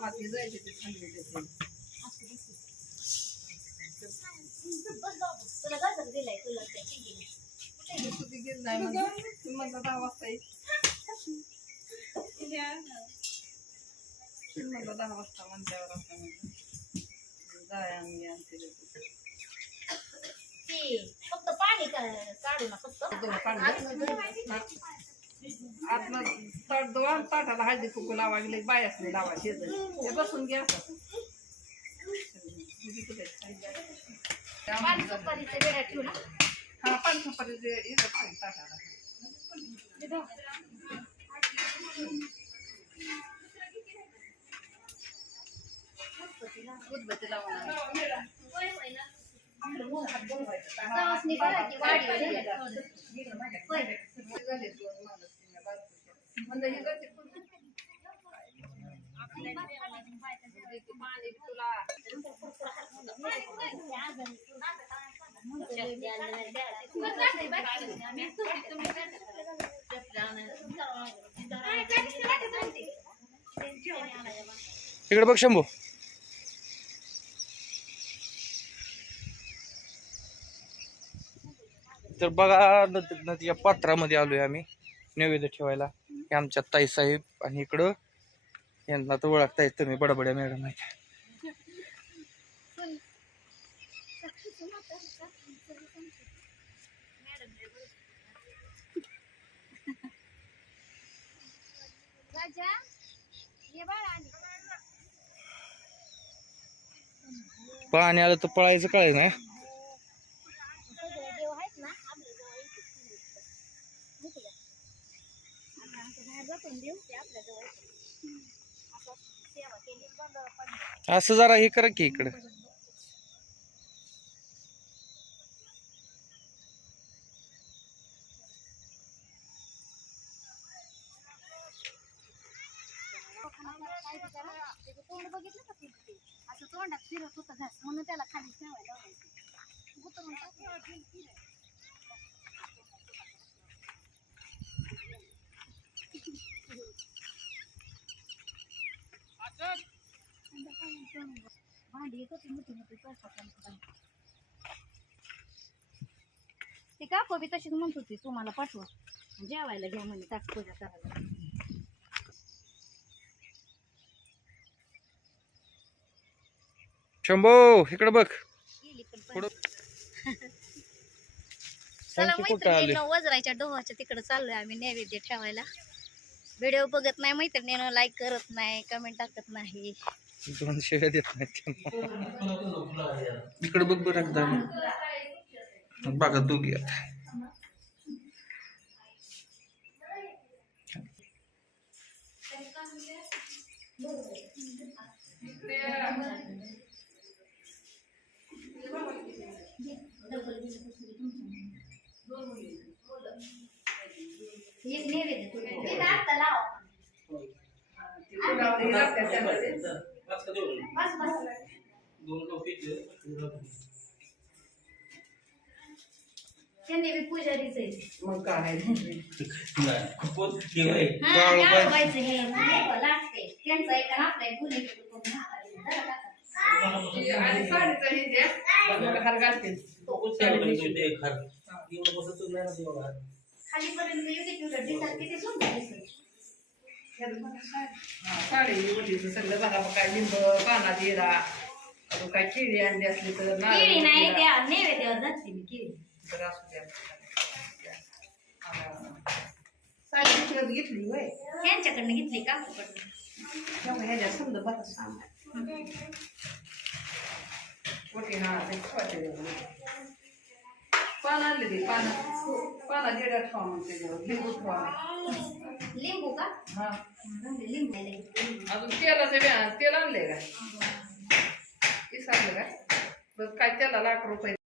कामात जायचे ते सांगितले दहा वाजता येईल. दहा वाजता म्हणल्यावर असं. जाय आम्ही फक्त पाणी काढू ना फक्त दोन ताट दोन ताटाला हळदी कुकू लावा गेले बाय असले लावा शेजारी ते बसून घ्या पाणी सुपारीचं वेळा ठेवू ना. हा पाणी सुपारी जे इथं पाणी ताटाला. उदबत्ती लावून इकडे बघ शंभू. तर बघा नदी नदीच्या पात्रामध्ये आलोय आम्ही. नैवेद्य ठेवायला. हे आमच्या ताई साहेब आणि इकडं यांना तर ओळखताय तुम्ही बडबड्या मॅडम आहेत. पाणी आलं तर पळायचं काय नाही सगळे देव आहेत ना आपल्या जवळ येतात की नाही इथं. माहिती का? आपण असं ते आपल्या जवळ असं सेवा केली असं जरा हे कर की इकडं. तोंड असं तोंडात फिरत होतं घास म्हणून त्याला खाली ठेवायला भांडी मोठी मोठी भांडी. ती का बी तशीच म्हणत होती तुम्हाला पाठवा जेवायला घ्या म्हणे ताक पूजा करायला शंभू इकडे बघ गेली पण पुढं. चला आणखी कुठं आले? मैत्रिणीनं वजराच्या डोहाच्या तिकडे चाललोय आम्ही नैवेद्य ठेवायला व्हिडिओ बघत नाही मैत्रिणीनं लाईक करत नाही कमेंट टाकत नाही दोन शेळ्या देत नाहीत त्यांना. इकडे बघ बरं एकदा. बघा दोघी आता. एक बस बस. त्यांनी बी पुजारीच आहे. मग काय? हा, गाळू गाळू बाई. व्हायचं हे नाही लागते त्यांचं ऐका ना जरा टाका. ती हे खालीपर्यंत येऊ दे दिसाल किती सुंदर दिसेल. हा, साडी सगळं बघा मग काय लिंब पाना दिला अजून काय केळी आणली असली तर नारळ केळी नाही दिला. त्या नैवेद्यावर जाते मी केळी. तर असू द्या हा. साडी विकत घेतली होय. यांच्याकडनं घेतली काकूकडनं तेव्हा ह्याच्या बघा सांगा. ओके हा पान आणले ते पान. पाना जेडा ठेवा त्याच्यावर लिंबू ठेवा लिंबू का? हा. लिंबू. अजून तेलाचं व्या- तेल आणले का? ते सांगलं का? बरं काय त्याला लाख रुपये